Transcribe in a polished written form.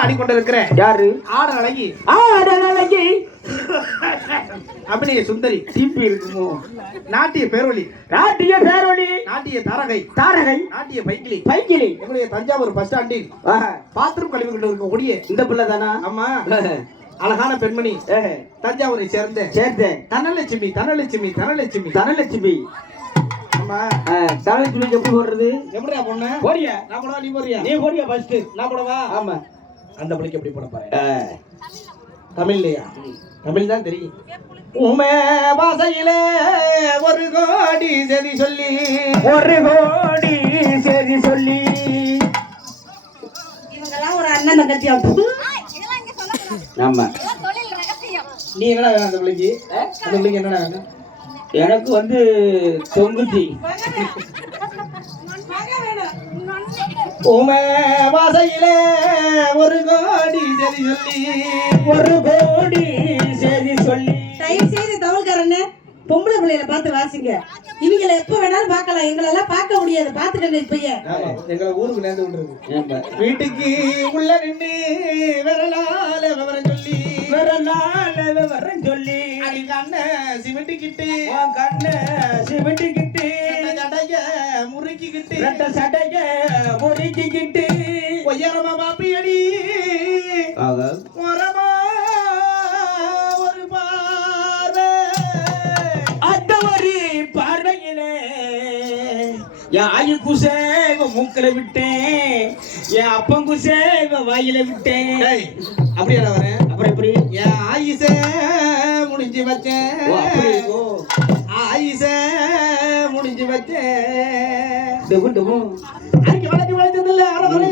ஆடிக்கொண்டிருக்கிற யாரு? ஆடல் அழகி அபிநய சுந்தரி டிபி இருக்குமோ? நாட்டிய பேரொலி நாட்டிய தாரகை நாட்டிய பைக்கிலி என்னுடைய தஞ்சாவூர் பஸ் ஸ்டாண்டில் பாத்ரூம் கழுவி கொண்டு இருக்கக்கூடிய இந்த பிள்ளை தானா? ஆமா, அழகான பெண்மணி, தஞ்சாவூரை சேர்ந்த தனலட்சுமி. ஆமா, தனலட்சுமி எப்படி போடுறது? எப்படியா பொண்ணு? போறியா? நான் போடவா நீ போறியா? நீ போறியா ஃபர்ஸ்ட்? நான் போடவா? ஆமா. அந்த பிள்ளைக்கு எப்படி போட பாரு. தமிழ்லையா? தமிழ் தான் தெரியும். உமே வாசையிலே ஒரு கோடி சரி சொல்லி இவங்கெல்லாம் ஒரு அண்ணன் தங்கச்சி அப்போ. ஆமா. நீ என்னடா வேணும் அந்த பிள்ளைக்கு? அந்த பிள்ளைக்கு என்னடா வேணும்? எனக்கு வந்து தொங்குச்சி. உமே வாசையிலே ஒரு கோடி சரி சொல்லி தயவு செய்து தமிழ்காரன்னு பொம்பளை பிள்ளைகளை பார்த்து வாசிங்க. இவங்களை எப்ப வேணாலும் பார்க்கலாம், எங்களெல்லாம் பார்க்க முடியாது. பார்த்துக்கங்க இப்பயே. எங்களை ஊருக்கு நேர்ந்து விட்டுருக்கு. வீட்டுக்கு உள்ள நின்று விரலால விவரம் சொல்லி அடி கண்ண சிமிட்டிக்கிட்டு முறுக்கிக்கிட்டு ஒய்யரமா பாப்பியடி மரமா ஒரு பார்வை அந்த ஒரு பார்வையிலே என் ஆயு குசேவ மூக்கில விட்டேன், என் அப்பன் குசேவ வாயில விட்டேன். அப்படியா வரேன்? அப்புறம் எப்படி? என் ஆயுசே முடிஞ்சு வச்சேன், ஆயுசே முடிஞ்சு வச்சேன். டெபு அன்னைக்கு வளர்ச்சி வளர்த்ததில்லை. அரை வரை